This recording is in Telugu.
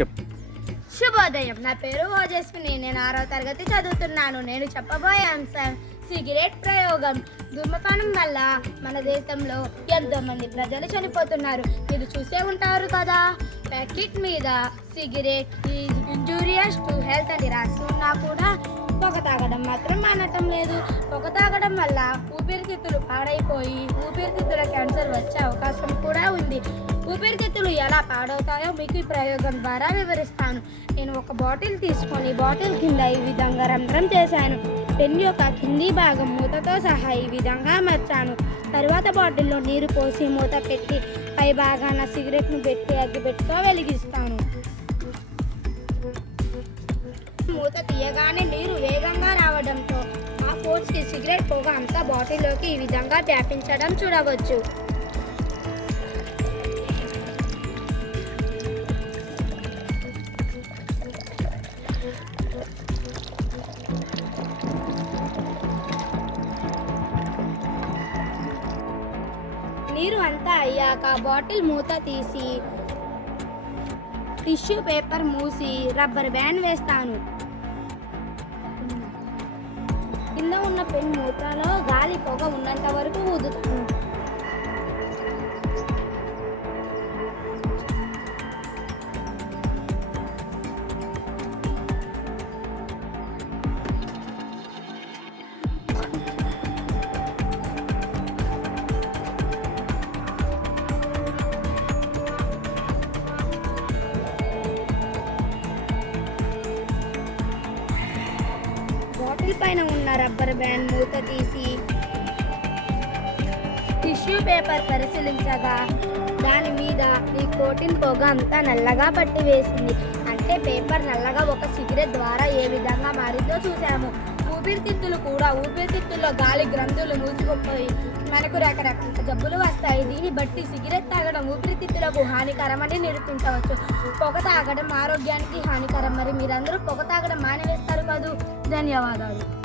చెప్పు. శుభోదయం. నా పేరు ఓజస్విని. నేను 6వ తరగతి చదువుతున్నాను. నేను చెప్పబోయే అంశం సిగరెట్ ప్రయోగం. ధూమపానం వల్ల మన దేశంలో ఎంతో మంది ప్రజలు చనిపోతున్నారు. మీరు చూసే ఉంటారు కదా, ప్యాకెట్ మీద cigarette is injurious to health అని రాసి ఉన్నా కూడా పొగ తాగడం మాత్రం మానటం లేదు. పొగ తాగడం వల్ల ఊపిరితిత్తులు పాడైపోయి ఊపిరితిత్తుల క్యాన్సర్ వచ్చే అవకాశం కూడా ఉంది. ఊపిరితిత్తులు ఎలా పాడవుతాయో మీకు ఈ ప్రయోగం ద్వారా వివరిస్తాను. నేను ఒక బాటిల్ తీసుకొని బాటిల్ కింద ఈ విధంగా రంధ్రం చేశాను. పెన్ యొక్క కింది భాగం మూతతో సహా ఈ విధంగా అమర్చాను. తరువాత బాటిల్లో నీరు పోసి మూత పెట్టి పై భాగాన సిగరెట్ను పెట్టి అగ్గిపెట్టుతో వెలిగిస్తాను. మూత తీయగానే నీరు వేగంగా రావడంతో ఆ ఫోర్స్కి సిగరెట్ పొగ అంతా బాటిల్లోకి ఈ విధంగా వ్యాపించడం చూడవచ్చు. నీరు అంతా అయ్యాక బాటిల్ మూత తీసి టిష్యూ పేపర్ మూసి రబ్బర్ బ్యాండ్ వేస్తాను. కింద ఉన్న పెన్ మూతలో గాలి పొగ ఉన్నంత వరకు ఊదుతాను. బాటిల్ పైన ఉన్న రబ్బర్ బ్యాండ్ మూత తీసి టిష్యూ పేపర్ పరిశీలించగా దాని మీద ఈ కోటిన్ పొగ అంతా నల్లగా పట్టి వేసింది. అంటే పేపర్ నల్లగా ఒక సిగరెట్ ద్వారా ఏ విధంగా మారిందో చూసాము. ఊపిరితిత్తుల్లో గాలి గ్రంథులు మూసుకుపోయి మనకు రకరకాల జబ్బులు వస్తాయి. దీన్ని బట్టి సిగరెట్ తాగడం ఊపిరితిత్తులకు హానికరమని నిరూపించవచ్చు. పొగ తాగడం ఆరోగ్యానికి హానికరం. మరి మీరందరూ పొగ తాగడం మానేస్తారు కదూ. ధన్యవాదాలు.